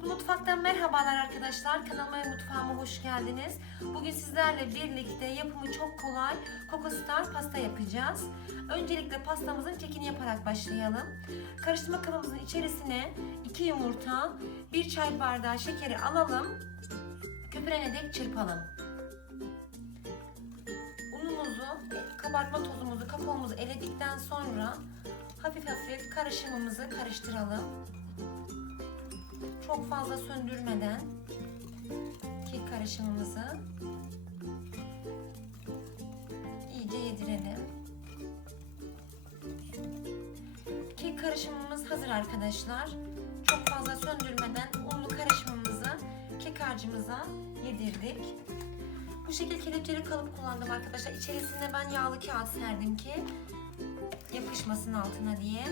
Mutlu Mutfak'tan merhabalar arkadaşlar. Kanalıma ve mutfağıma hoş geldiniz. Bugün sizlerle birlikte yapımı çok kolay Coco Star pasta yapacağız. Öncelikle pastamızın kekini yaparak başlayalım. Karıştırma kabımızın içerisine 2 yumurta, 1 çay bardağı şekeri alalım. Köpürene dek çırpalım. Unumuzu, kabartma tozumuzu, kakaomuzu eledikten sonra hafif hafif karışımımızı karıştıralım çok fazla söndürmeden kek karışımımızı iyice yedirelim. Kek karışımımız hazır arkadaşlar. Çok fazla söndürmeden unlu karışımımızı kek harcımıza yedirdik. Bu şekilde kelepçeli kalıp kullandım arkadaşlar. İçerisine ben yağlı kağıt serdim ki yapışmasın altına diye.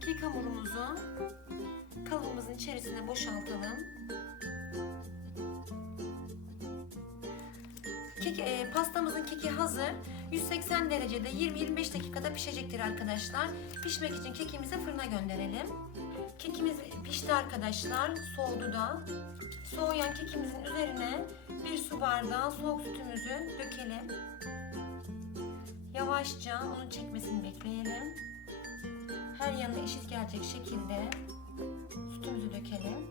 Kek hamurumuzu kalıbımızın içerisine boşaltalım. Kek, e, pastamızın keki hazır. 180 derecede 20-25 dakikada pişecektir arkadaşlar. Pişmek için kekimizi fırına gönderelim. Kekimiz pişti arkadaşlar. Soğudu da. Soğuyan kekimizin üzerine bir su bardağı soğuk sütümüzü dökelim. Yavaşça onun çekmesini bekleyelim. Her yanına eşit gelecek şekilde sütümüzü dökelim.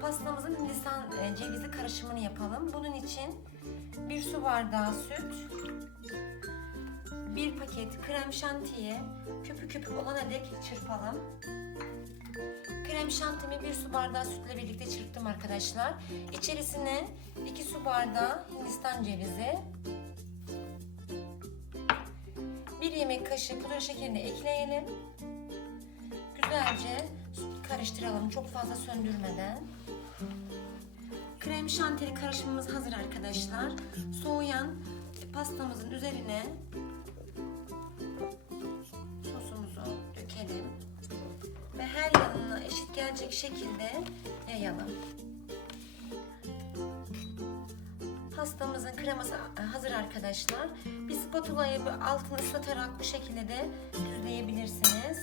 Pastamızın hindistan e, cevizi karışımını yapalım. Bunun için bir su bardağı süt, bir paket krem şantiye köpük köpük olana dek çırpalım. Krem şantimi bir su bardağı sütle birlikte çırptım arkadaşlar. İçerisine 2 su bardağı hindistan cevizi, bir yemek kaşığı pudra şekerini ekleyelim. Güzelce karıştıralım çok fazla söndürmeden. Krem şantili karışımımız hazır arkadaşlar. Soğuyan pastamızın üzerine sosumuzu dökelim. Ve her yanına eşit gelecek şekilde yayalım. Pastamızın kreması hazır arkadaşlar. Bir spatulayı altını ıslatarak bu şekilde de düzleyebilirsiniz.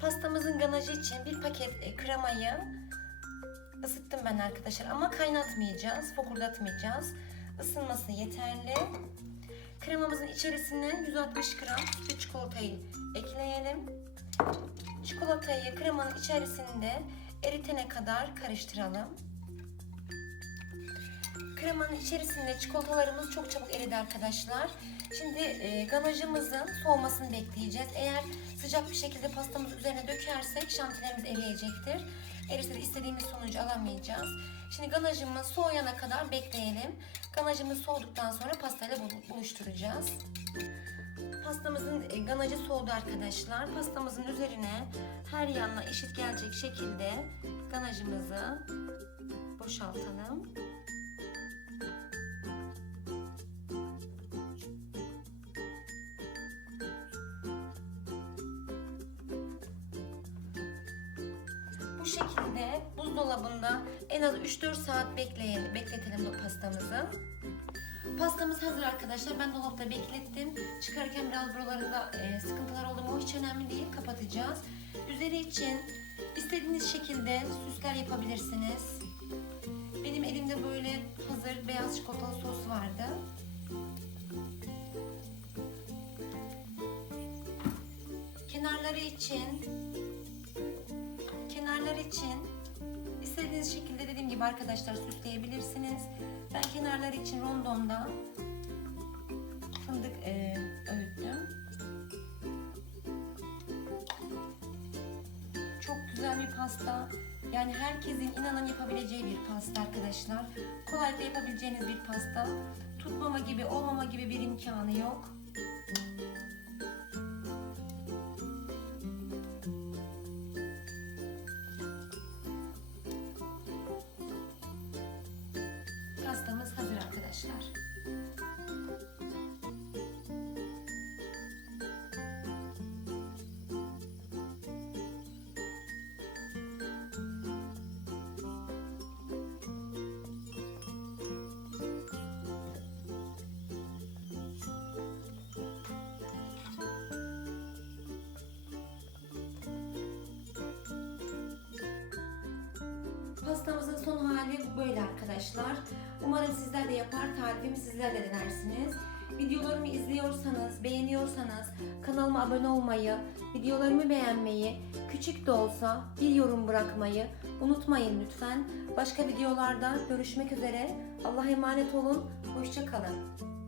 Pastamızın ganajı için bir paket e, kremayı ısıttım ben arkadaşlar ama kaynatmayacağız, fokurdatmayacağız. Isınması yeterli. Kremamızın içerisine 160 gram sütlü çikolatayı ekleyelim. Çikolatayı kremanın içerisinde eritene kadar karıştıralım. Kremanın içerisinde çikolatalarımız çok çabuk eridi arkadaşlar. Şimdi e, ganajımızın soğumasını bekleyeceğiz. Eğer sıcak bir şekilde pastamızı üzerine dökersek şantilerimiz eriyecektir. Erirse istediğimiz sonucu alamayacağız. Şimdi ganajımız soğuyana kadar bekleyelim. Ganajımız soğuduktan sonra pastayla buluşturacağız. Pastamızın e, ganajı soğudu arkadaşlar. Pastamızın üzerine her yanına eşit gelecek şekilde ganajımızı boşaltalım. Bu şekilde buzdolabında en az 3-4 saat bekleyelim, bekletelim bu pastamızı. Pastamız hazır arkadaşlar. Ben dolapta beklettim. Çıkarken biraz buralarında e, sıkıntılar oldu ama hiç önemli değil. Kapatacağız. Üzeri için istediğiniz şekilde süsler yapabilirsiniz. Benim elimde böyle hazır beyaz çikolatalı sos vardı. Kenarları için kenarları için istediğiniz şekilde dediğim gibi arkadaşlar süsleyebilirsiniz. Ben kenarları için rondomda fındık e, öğüttüm. Çok güzel bir pasta. Yani herkesin inanın yapabileceği bir pasta arkadaşlar. Kolaylıkla yapabileceğiniz bir pasta. Tutmama gibi, olmama gibi bir imkanı yok. Pastamızın son hali böyle arkadaşlar. Umarım sizler de yapar, tarifimi sizler de denersiniz. Videolarımı izliyorsanız, beğeniyorsanız kanalıma abone olmayı, videolarımı beğenmeyi, küçük de olsa bir yorum bırakmayı unutmayın lütfen. Başka videolarda görüşmek üzere. Allah'a emanet olun. Hoşça kalın.